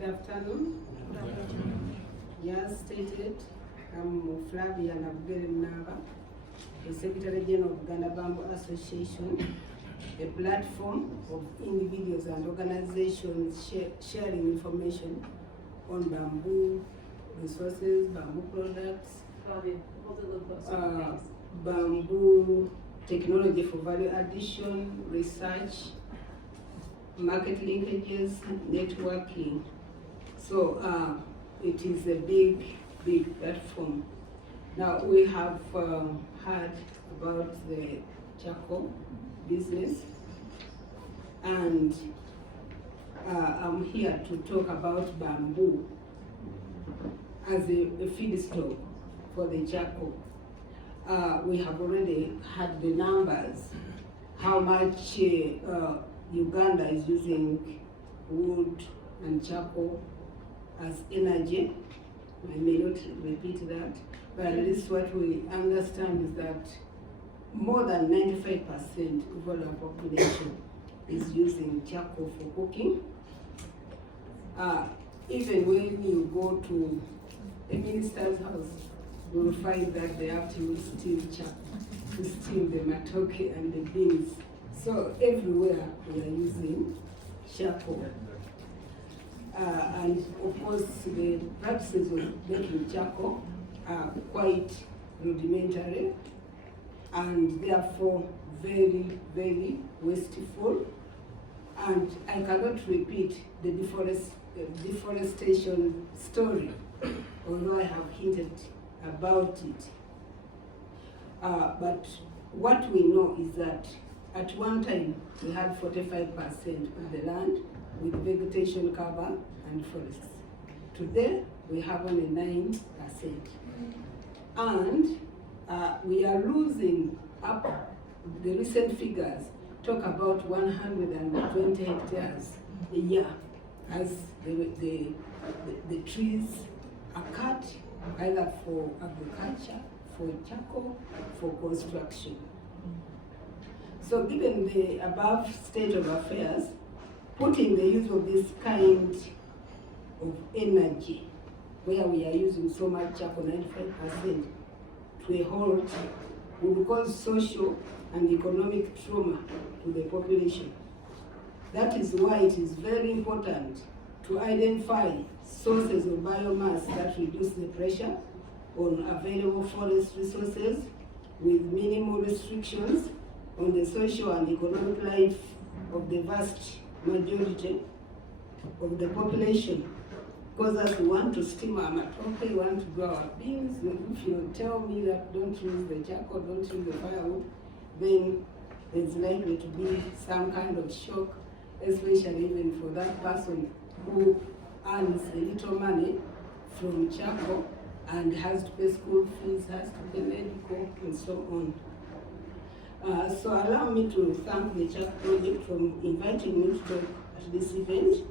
Good afternoon. Good afternoon. As stated, I'm Flavia Nava, the Secretary General of Uganda Bamboo Association, a platform of individuals and organizations sharing information on bamboo resources, bamboo products, bamboo technology for value addition, research, market linkages, networking. So it is a big platform. Now we have heard about the charcoal business, and I'm here to talk about bamboo as a feedstock for the charcoal. We have already had the numbers, how much Uganda is using wood and charcoal as energy. I may not repeat that, but at least what we understand is that more than 95% of all our population is using charcoal for cooking. Even when you go to a minister's house, you will find that they have to use steam charcoal to steam the matoke and the beans. So everywhere we are using charcoal. And of course, the practices of making charcoal are quite rudimentary and therefore very wasteful. And I cannot repeat the deforestation story, although I have hinted about it. But what we know is that at one time we had 45% of the land with vegetation cover and forests. Today we have only 9%. And we are losing up. The recent figures talk about 120 hectares a year as the trees are cut either for agriculture, for charcoal, for construction. So given the above state of affairs, putting the use of this kind of energy, where we are using so much charcoal, 95%, to a halt, will cause social and economic trauma to the population. That is why it is very important to identify sources of biomass that reduce the pressure on available forest resources with minimal restrictions on the social and economic life of the vast majority of the population. Because as we want to steam our matoke, we want to grow our beans, if you tell me that don't use the charcoal, don't use the firewood, then there's likely to be some kind of shock, especially even for that person who earns a little money from charcoal and has to pay school fees, has to pay medical, and so on. So allow me to thank the CHAP project for inviting me to talk at this event.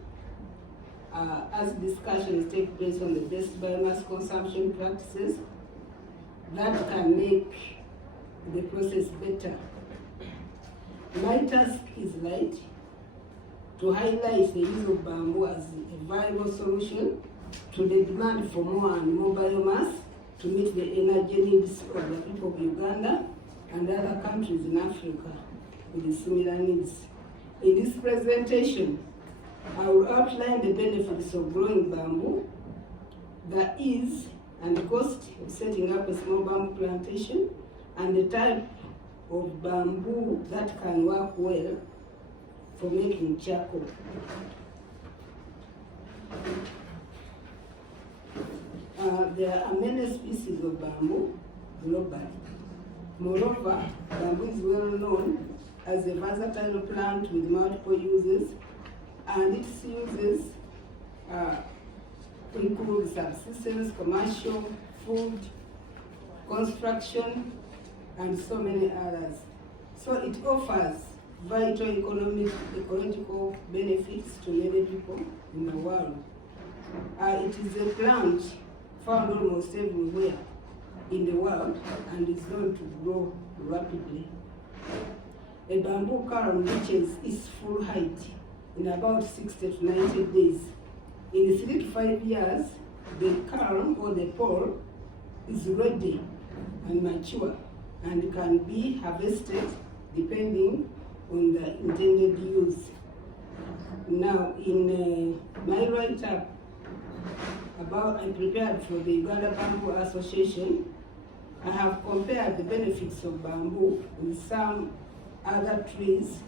As discussions take place on the best biomass consumption practices that can make the process better. My task is light, to highlight the use of bamboo as a viable solution to the demand for more and more biomass to meet the energy needs of the people of Uganda and other countries in Africa with similar needs. In this presentation, I will outline the benefits of growing bamboo, the ease and the cost of setting up a small bamboo plantation, and the type of bamboo that can work well for making charcoal. There are many species of bamboo globally. Moreover, bamboo is well known as a versatile plant with multiple uses, and its uses include subsistence, commercial, food, construction, and so many others. So it offers vital economic, ecological benefits to many people in the world. It is a plant found almost everywhere in the world and is known to grow rapidly. A bamboo column reaches its full height in about 60 to 90 days In 3 to 5 years, the kernel or the pole is ready and mature and can be harvested depending on the intended use. Now, in my write-up I prepared for the Uganda Bamboo Association, I have compared the benefits of bamboo with some other trees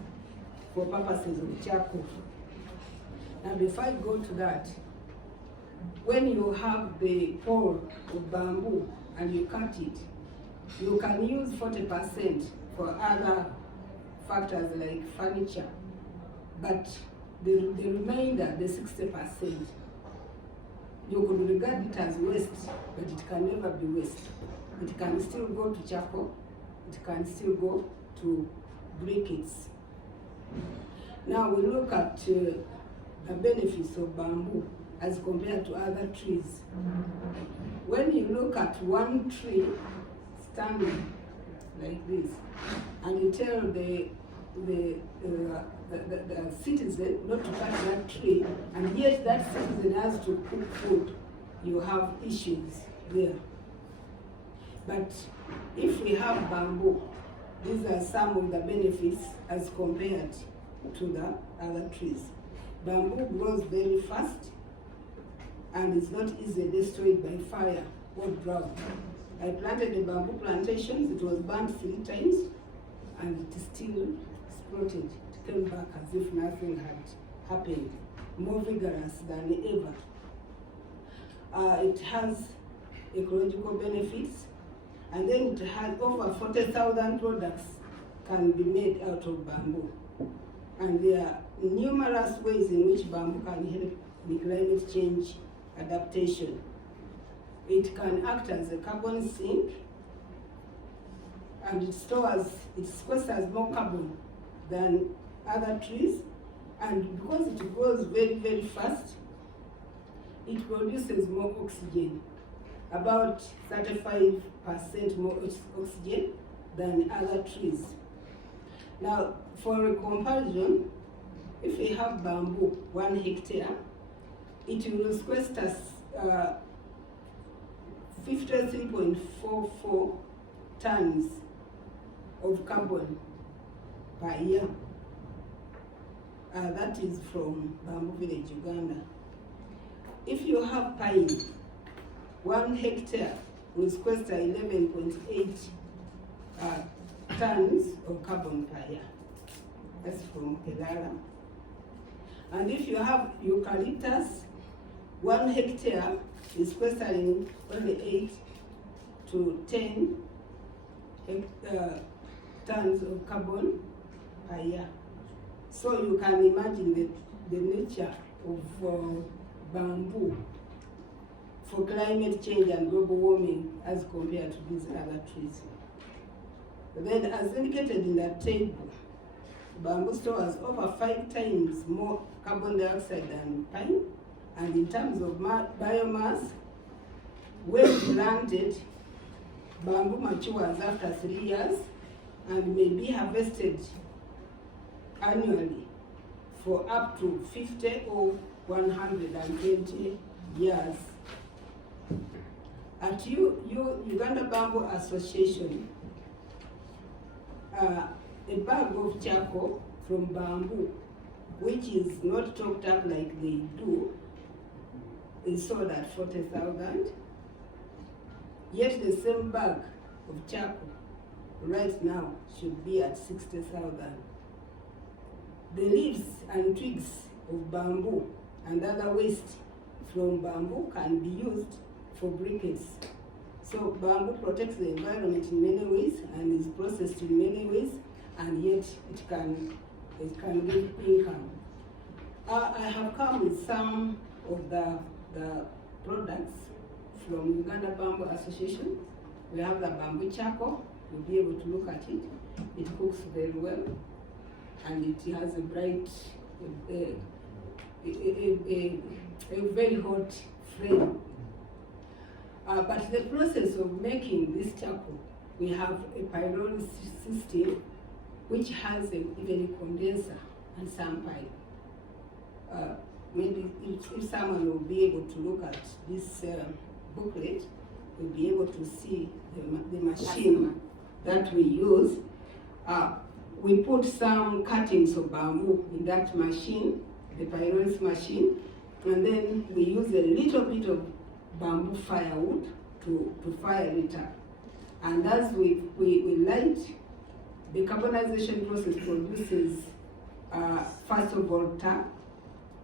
for purposes of charcoal. Now, before I go to that, when you have the pole of bamboo and you cut it, you can use 40% for other factors like furniture, but the remainder, the 60%, you could regard it as waste, but it can never be waste. It can still go to charcoal, it can still go to briquettes. Now we look at the benefits of bamboo as compared to other trees. When you look at one tree standing like this, and you tell the citizen not to cut that tree, and yet that citizen has to cook food, you have issues there. But if we have bamboo, these are some of the benefits as compared to the other trees. Bamboo grows very fast and is not easily destroyed by fire or drought. I planted the bamboo plantations, it was burnt 3 times, and it still sprouted. It came back as if nothing had happened, more vigorous than ever. It has ecological benefits, and then it has over 40,000 products can be made out of bamboo. And there are numerous ways in which bamboo can help in climate change adaptation. It can act as a carbon sink, and it sequesters more carbon than other trees, and because it grows very, very fast, it produces more oxygen, about 35% more oxygen than other trees. Now, for a comparison, if we have bamboo 1 hectare, it will sequester 53.44 tons of carbon per year. That is from Bamboo Village, Uganda. If you have pine, 1 hectare will sequester 11.8 tons of carbon per year. That's from Kerala. And if you have eucalyptus, 1 hectare is sequestering only 8 to 10 tons of carbon per year. So you can imagine the nature of bamboo for climate change and global warming as compared to these other trees. But then, as indicated in that table, bamboo stores over 5 times more carbon dioxide than pine, and in terms of biomass, when planted, bamboo matures after 3 years and may be harvested annually for up to 50 or 120 years. At Uganda Bamboo Association, a bag of charcoal from bamboo, which is not chopped up like they do, is sold at 40,000. Yet the same bag of charcoal right now should be at 60,000. The leaves and twigs of bamboo and other waste from bamboo can be used for briquettes. So bamboo protects the environment in many ways and is processed in many ways, and yet it can give income. I have come with some of the products from Uganda Bamboo Association. We have the bamboo charcoal. You'll be able to look at it. It cooks very well, and it has a bright, a very hot flame. But the process of making this charcoal, we have a pyrolysis system which has even a condenser and some pipe. maybe if someone will be able to look at this booklet, will be able to see the machine that we use. We put some cuttings of bamboo in that machine, the pyrolysis machine, and then we use a little bit of bamboo firewood to fire it up. And as we light, the carbonization process produces, first of all, tar,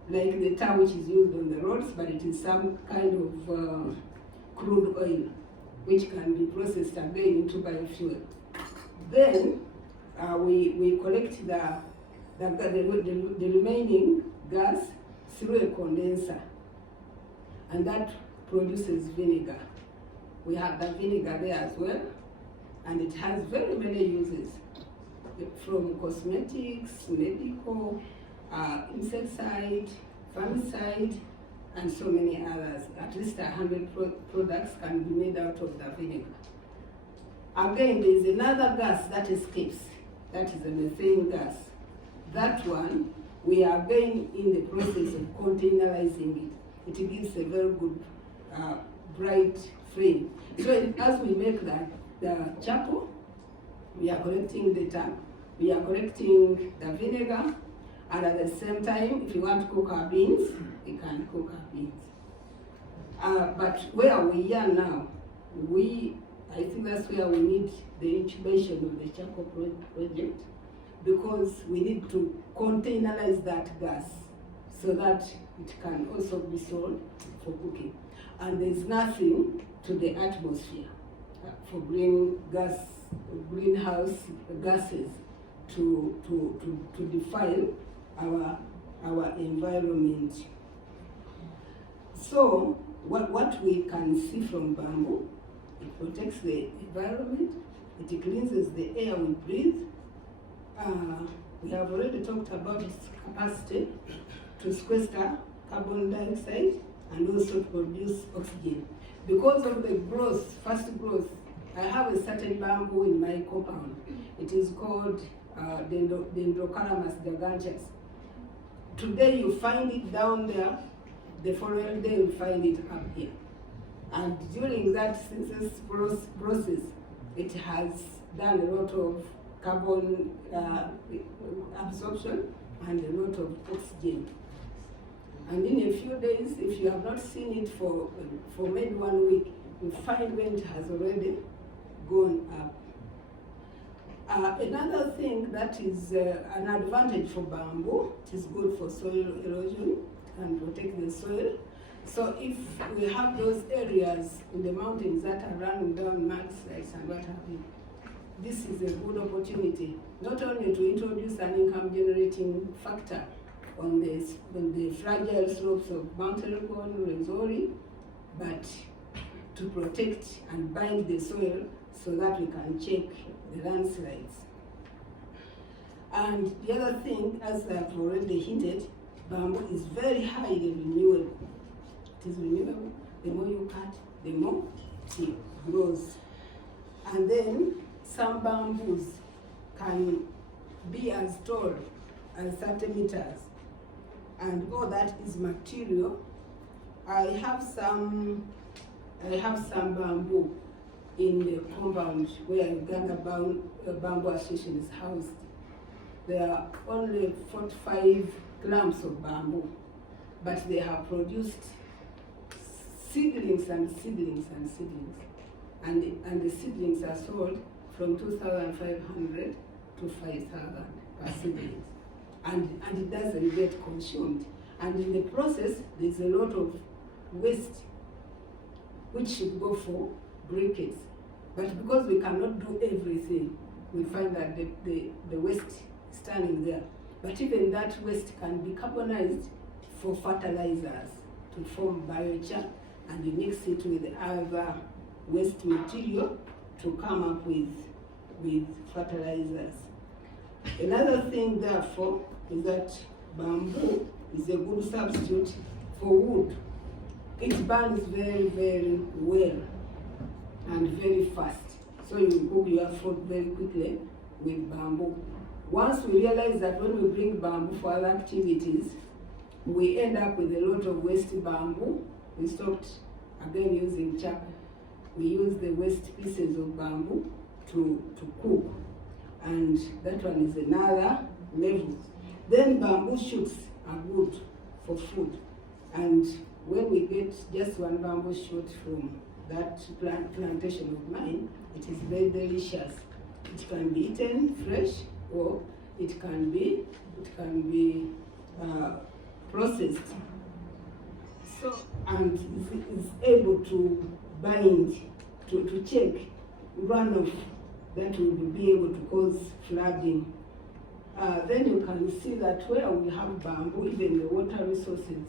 like the tar which is used on the roads, but it is some kind of crude oil, which can be processed again into biofuel. Then we collect the remaining gas through a condenser, and that produces vinegar. We have the vinegar there as well, and it has very many uses, from cosmetics, medical, insecticide, fungicide, and so many others. At least 100 products can be made out of the vinegar. Again, there is another gas that escapes. That is a methane gas. That one, we are again in the process of containerizing it. It gives a very good, bright flame. So as we make the charcoal, we are collecting the tar, we are collecting the vinegar, and at the same time, if you want to cook our beans, we can cook our beans. But where we are now, I think that's where we need the incubation of the charcoal project, because we need to containerize that gas so that it can also be sold for cooking. And there's nothing to the atmosphere for greenhouse gases to defile our environment. So what we can see from bamboo, it protects the environment, it cleanses the air we breathe. We have already talked about its capacity to sequester carbon dioxide and also to produce oxygen. Because of the fast growth, I have a certain bamboo in my compound. It is called Dendrocalamus giganteus. Today you find it down there, the following day you find it up here. And during that synthesis process, it has done a lot of carbon absorption and a lot of oxygen. And in a few days, if you have not seen it for maybe 1 week, you find when it has already gone up. Another thing that is an advantage for bamboo, it is good for soil erosion and protect the soil. So if we have those areas in the mountains that are running down mudslides and what have you, this is a good opportunity, not only to introduce an income generating factor on the fragile slopes of Mount Elgon, Rwenzori, but to protect and bind the soil so that we can check the landslides. And the other thing, as I've already hinted, bamboo is very highly renewable. It is renewable. The more you cut, the more it grows. And then some bamboos can be as tall as 30 meters. And all that is material. I have some bamboo in the compound where Uganda Bamboo Association is housed. There are only 45 clumps of bamboo, but they have produced seedlings and seedlings and seedlings. And the seedlings are sold from 2,500 to 5,000 per seedling. And it doesn't get consumed. And in the process, there's a lot of waste, which should go for briquettes. But because we cannot do everything, we find that the waste is standing there. But even that waste can be carbonized for fertilizers to form biochar, and you mix it with other waste material to come up with fertilizers. Another thing, therefore, is that bamboo is a good substitute for wood. It burns very, very well and very fast. So you cook your food very quickly with bamboo. Once we realize that when we bring bamboo for other activities, we end up with a lot of waste bamboo. We stopped again using chap. We use the waste pieces of bamboo to cook, and that one is another level. Then bamboo shoots are good for food, and when we get just one bamboo shoot from that plantation of mine, it is very delicious. It can be eaten fresh, or it can be processed. So, and is able to bind, to check runoff that will be able to cause flooding. Then you can see that where we have bamboo, even the water resources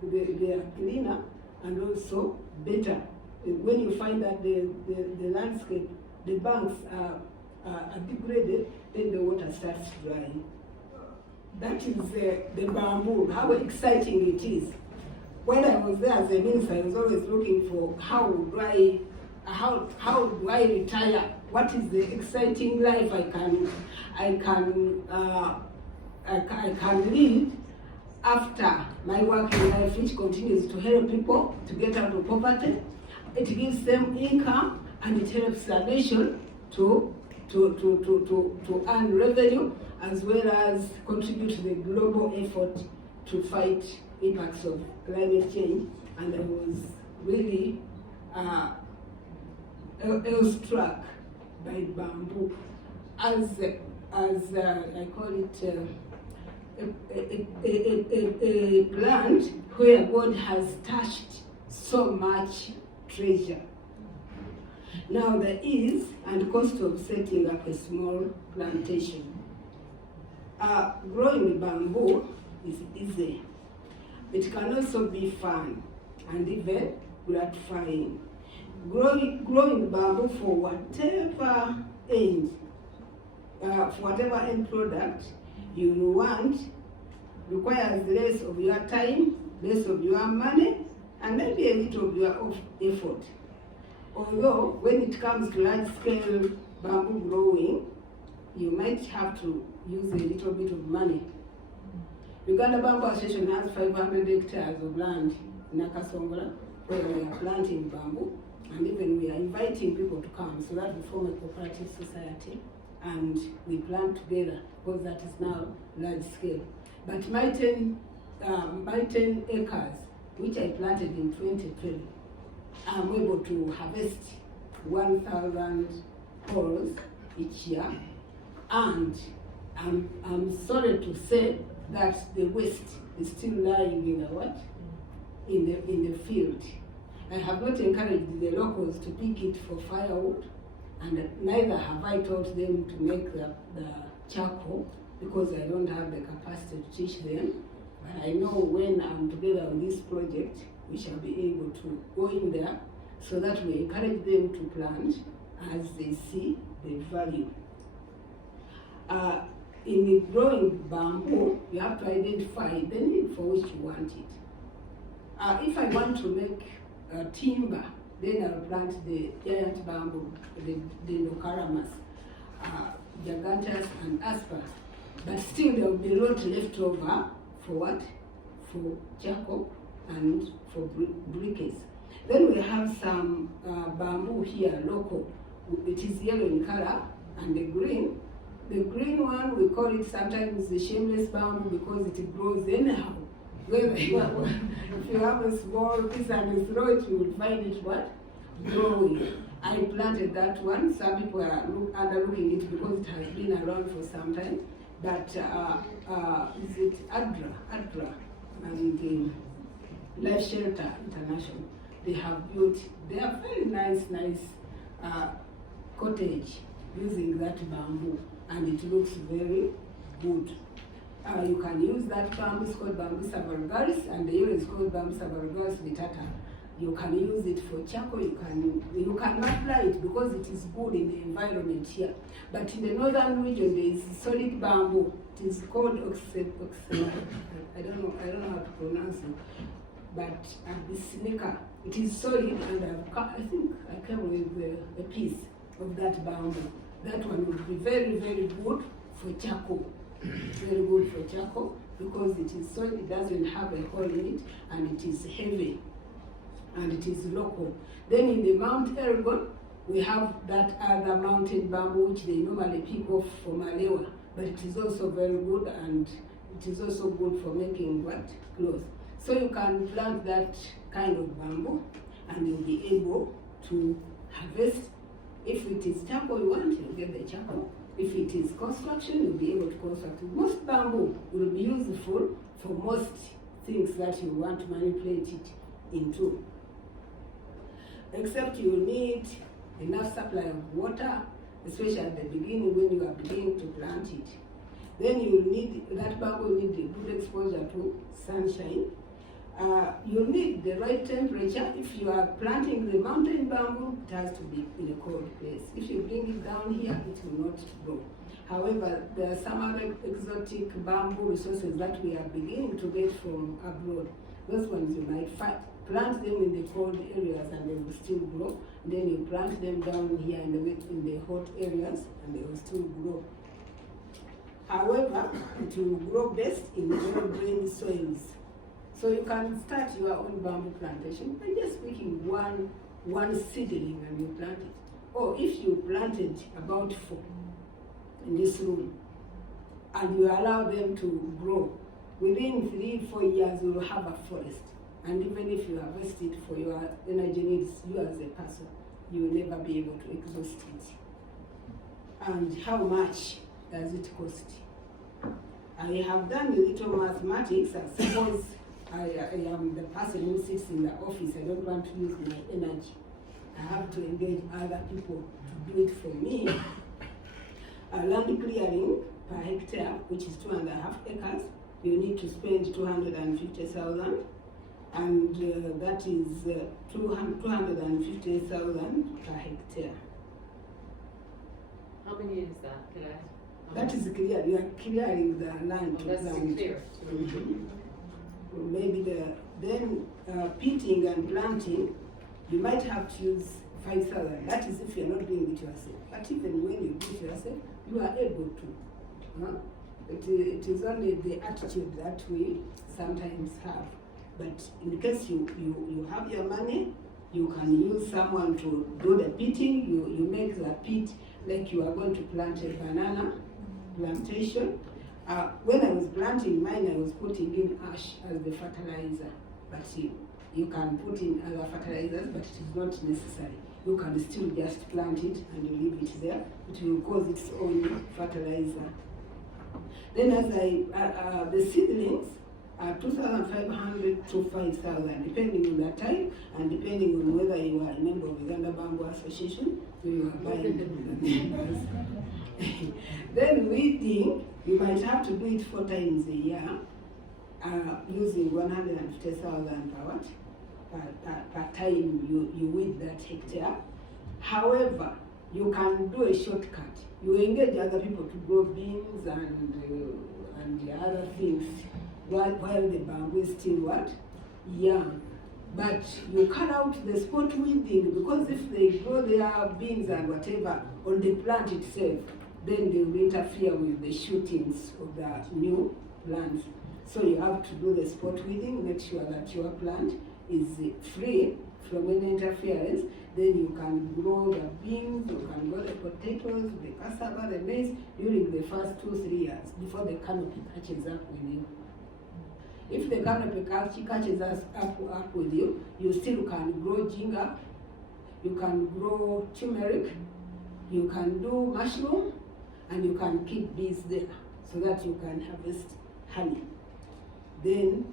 they are cleaner and also better. When you find that the landscape, the banks are degraded, then the water starts drying. That is the bamboo, how exciting it is. When I was there as a minister, I was always looking for how do I retire? What is the exciting life I can live after my working life, which continues to help people to get out of poverty. It gives them income, and it helps the nation to earn revenue, as well as contribute to the global effort to fight impacts of climate change. And I was really struck by bamboo as I call it a plant where God has touched so much treasure. Now the ease and cost of setting up a small plantation. Growing bamboo is easy. It can also be fun and even gratifying. Growing bamboo for whatever end product you want requires less of your time, less of your money, and maybe a little of your effort. Although when it comes to large-scale bamboo growing, you might have to use a little bit of money. Uganda Bamboo Association has 500 hectares of land in Nakasongola where we are planting bamboo, and even we are inviting people to come so that we form a cooperative society and we plant together, because that is now large scale. But my 10 acres, which I planted in 2020, I'm able to harvest 1,000 poles each year, and I'm sorry to say that the waste is still lying in the field. I have not encouraged the locals to pick it for firewood, and neither have I taught them to make the charcoal, because I don't have the capacity to teach them. But I know when I'm together on this project, we shall be able to go in there so that we encourage them to plant as they see the value. In growing bamboo, you have to identify the need for which you want it. If I want to make timber, then I'll plant the giant bamboo, the Biomass, gigantus and asper. But still there will be a lot left over for what? For charcoal and for briquettes. Then we have some bamboo here, local. It is yellow in color, and the green. The green one, we call it sometimes the shameless bamboo because it grows anyhow. If you have a small piece and you throw it, you will find it what? Growing. I planted that one. Some people are underlooking it because it has been around for some time. But is it ADRA and Life Shelter International? They have built, they are very nice cottage using that bamboo, and it looks very good. You can use that bamboo, it's called Bamboo vulgaris, and the yellow is called Bamboo vulgaris vitata. You can use it for charcoal, you can apply it because it is good in the environment here. But in the northern region there is solid bamboo. It is called I don't know how to pronounce it. But the sneaker, it is solid, and I think I came with a piece of that bamboo. That one would be very, very good for charcoal. Very good for charcoal. because it is soil, it doesn't have a hole in it, and it is heavy, and it is local. Then in the Mount Elgon, we have that other mountain bamboo which they normally pick off from Alewa, but it is also very good, and it is also good for making what? Clothes. So you can plant that kind of bamboo, and you'll be able to harvest. If it is charcoal you want, you'll get the charcoal. If it is construction, you'll be able to construct. Most bamboo will be useful for most things that you want to manipulate it into. Except you will need enough supply of water, especially at the beginning when you are beginning to plant it. Then you will need, that bamboo will need a good exposure to sunshine. You'll need the right temperature. If you are planting the mountain bamboo, it has to be in a cold place. If you bring it down here, it will not grow. However, there are some other exotic bamboo resources that we are beginning to get from abroad. Those ones you might plant them in the cold areas and they will still grow. Then you plant them down here in the hot areas and they will still grow. However, it will grow best in very drained soils. So you can start your own bamboo plantation by just picking one seedling and you plant it. Or if you planted about 4 in this room and you allow them to grow, within 3-4 years you will have a forest. And even if you harvest it for your energy needs, you as a person, you will never be able to exhaust it. And how much does it cost? I have done a little mathematics. I suppose I am the person who sits in the office. I don't want to use my energy. I have to engage other people to do it for me. Land clearing per hectare, which is 2.5 acres, you need to spend 250,000, and that is 250,000 per hectare. How many is that? Could I ask? That is clear. You are clearing the land to that's plant. clear. Maybe then pitting and planting, you might have to use 5,000. That is if you are not doing it yourself. But even when you do it yourself, you are able to. It is only the attitude that we sometimes have. But in case you have your money, you can use someone to do the pitting. You make the pit like you are going to plant a banana plantation. When I was planting mine, I was putting in ash as the fertilizer. But you can put in other fertilizers, but it is not necessary. You can still just plant it and you leave it there. It will cause its own fertilizer. Then as the seedlings are 2,500 to 5,000, depending on the type and depending on whether you are a member of Uganda Bamboo Association, so you are buying them with the members. Then weeding, you might have to do it 4 times a year, using 150,000 per time you weed that hectare. However, you can do a shortcut. You engage other people to grow beans and the other things while the bamboo is still what? Young. But you cut out the spot weeding, because if they grow their beans and whatever on the plant itself, then they will interfere with the shootings of the new plants. So you have to do the spot weeding, make sure that your plant is free from any interference. Then you can grow the beans, you can grow the potatoes, the cassava, the maize during the first 2-3 years before the canopy catches up with you. If the canopy catches us up with you, you still can grow ginger, you can grow turmeric, you can do mushroom, and you can keep bees there so that you can harvest honey. Then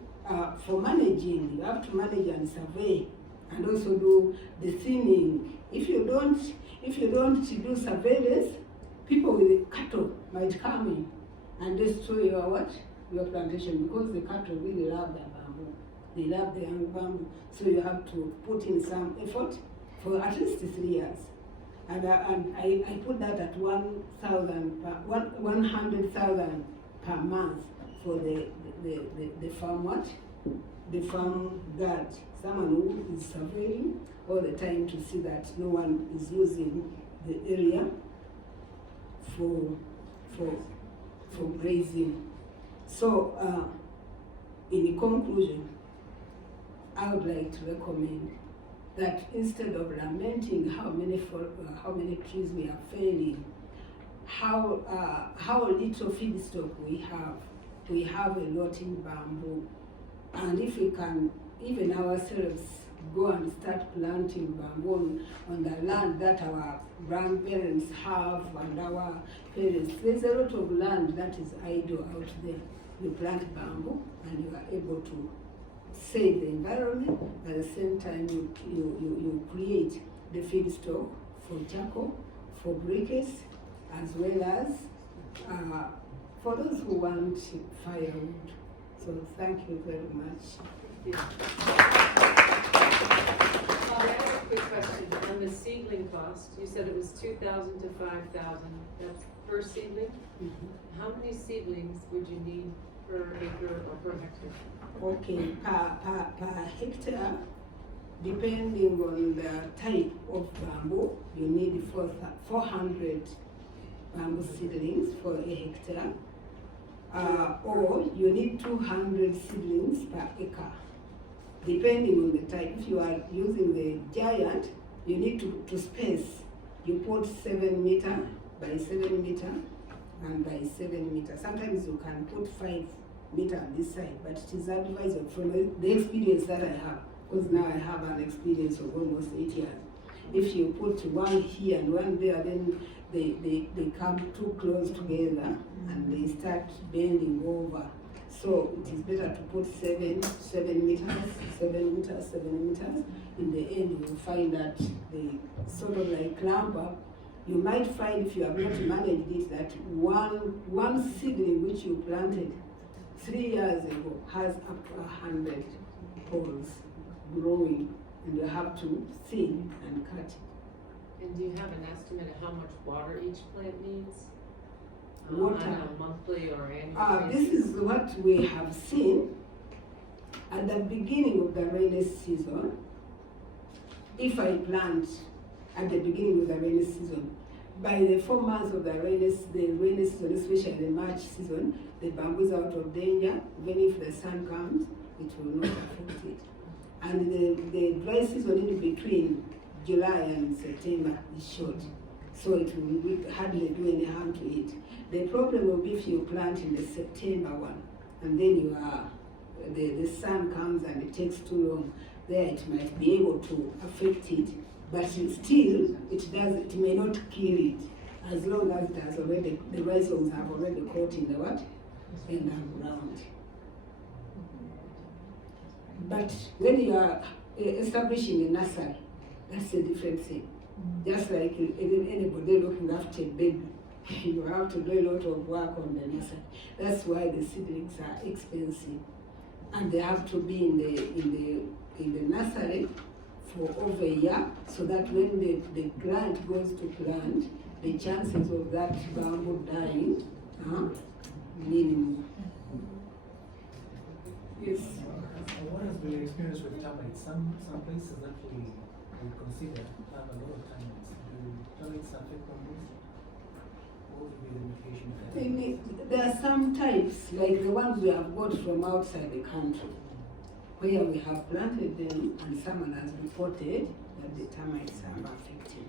for managing, you have to manage and survey and also do the thinning. If you don't do surveillance, people with cattle might come in and destroy your plantation, because the cattle really love the bamboo. They love the young bamboo. So you have to put in some effort for at least 3 years. And I put that at 100,000 per month for the farm what? The farm guard, someone who is surveying all the time to see that no one is using the area for grazing. So, in conclusion, I would like to recommend that instead of lamenting how many trees we are felling, how little feedstock we have a lot in bamboo, and if we can even ourselves go and start planting bamboo on the land that our grandparents have and our parents. There's a lot of land that is idle out there. You plant bamboo and you are able to save the environment. At the same time, you create the feedstock for charcoal, for briquettes, as well as for those who want firewood. So thank you very much. I have a quick question. On the seedling cost, you said it was 2,000 to 5,000. That's per seedling? Mm-hmm. How many seedlings would you need per acre or per hectare? Okay, per hectare, depending on the type of bamboo, you need 400 bamboo seedlings for a hectare, or you need 200 seedlings per acre, depending on the type. If you are using the giant, you need to space. You put 7 meter by 7 meter and by 7 meter. Sometimes you can put 5 meter on this side, but it is advisable from the experience that I have, because now I have an experience of almost 8 years. If you put one here and one there, then they come too close together and they start bending over. So it is better to put 7 meters. In the end, you will find that they sort of like clamp up. You might find, if you have not managed it, that one seedling which you planted 3 years ago has up to 100 poles growing, and you have to thin and cut it. And do you have an estimate of how much water each plant needs? Water. On a monthly or annual basis? This is what we have seen at the beginning of the rainy season. If I plant at the beginning of the rainy season, by the 4 months of the rainy season, especially the March season, the bamboo is out of danger. Even if the sun comes, it will not affect it. And the dry season in between July and September is short, so it will hardly do any harm to it. The problem will be if you plant in the September one, and then the sun comes and it takes too long. There it might be able to affect it, but still it may not kill it, as long as it has already, the rhizomes have already caught in the what? In the ground. But when you are establishing a nursery, that's a different thing. Just like anybody looking after a baby, you have to do a lot of work on the nursery. That's why the seedlings are expensive, and they have to be in the nursery for over a year, so that when the plant goes to plant, the chances of that bamboo dying are minimal. Yes. What has been your experience with termites? Some places actually would consider have a lot of termites. Do termites affect bamboos? What would be the implication of that? There are some types, like the ones we have got from outside the country, where we have planted them and someone has reported that the termites are affected.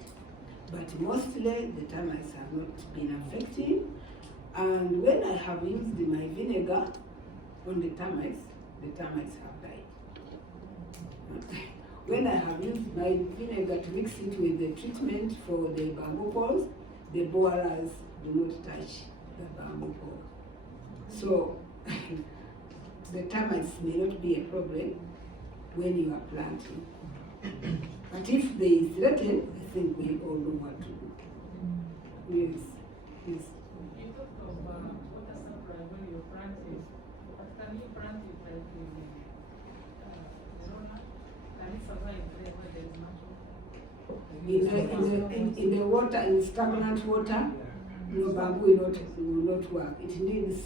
But mostly the termites have not been affected. And when I have used my vinegar on the termites have died. When I have used my vinegar to mix it with the treatment for the bamboo poles, the borers do not touch the bamboo pole. So the termites may not be a problem when you are planting. But if they threaten, I think we all know what to do. Yes. You talked of water supply when you plant it, but can you plant it like Zona? Can it survive there where there is much water? In the water, in stagnant water, no, bamboo will not work. It needs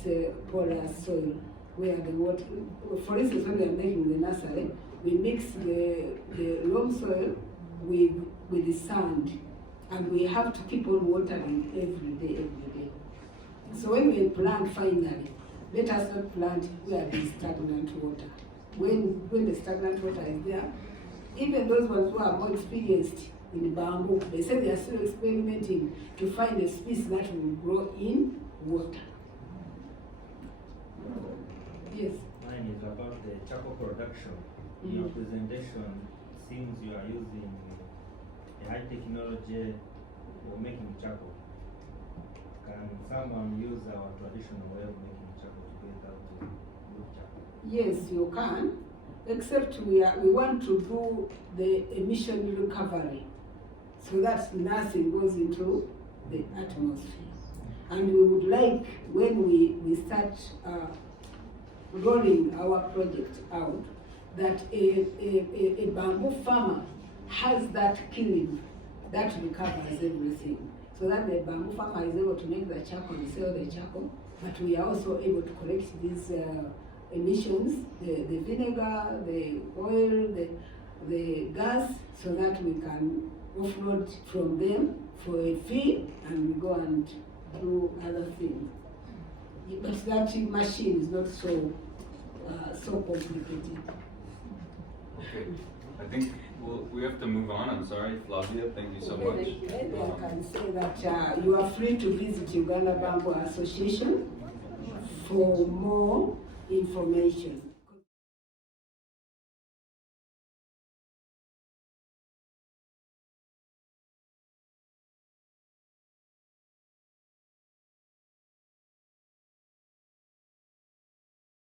porous soil where the water, for instance, when we are making the nursery, we mix the loam soil with the sand, and we have to keep on watering every day. So when we plant finally, let us not plant where there is stagnant water. When the stagnant water is there, even those ones who are more experienced in bamboo, they say they are still experimenting to find a species that will grow in water. Yes. Mine is about the charcoal production. In your presentation, it seems you are using a high technology for making charcoal. Can someone use our traditional way of making charcoal to get out good charcoal? Yes, you can, except we want to do the emission recovery so that nothing goes into the atmosphere. And we would like, when we start rolling our project out, that a bamboo farmer has that kiln that recovers everything, so that the bamboo farmer is able to make the charcoal and sell the charcoal, but we are also able to collect these emissions, the vinegar, the oil, the gas, so that we can offload from them for a fee, and we go and do other things. But that machine is not so complicated. Okay, I think we have to move on. I'm sorry, Flavia. Thank you so much. Maybe I can say that you are free to visit Uganda Bamboo Association for more information.